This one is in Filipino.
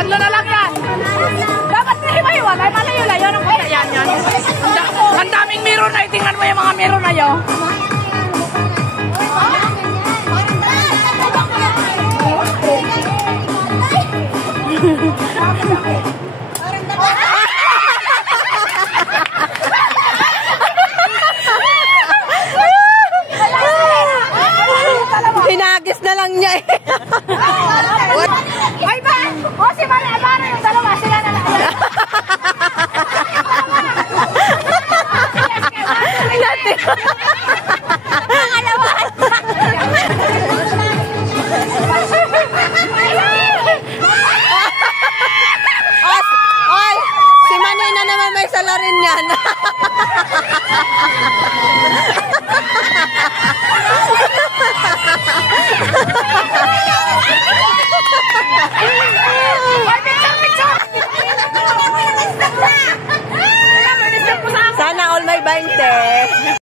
Tatlo na lang yan. Dapat hiwa-hiwalay. Malayo-layo ng kaya yan. Ang daming meron na. Tingnan mo yung mga meron na yun. Hinagis na lang niya eh. Ay ba? O si Mari Abara yung dalawa. Sila na lang. Oy, si Manay na naman may salarin yan. Sana all may 20.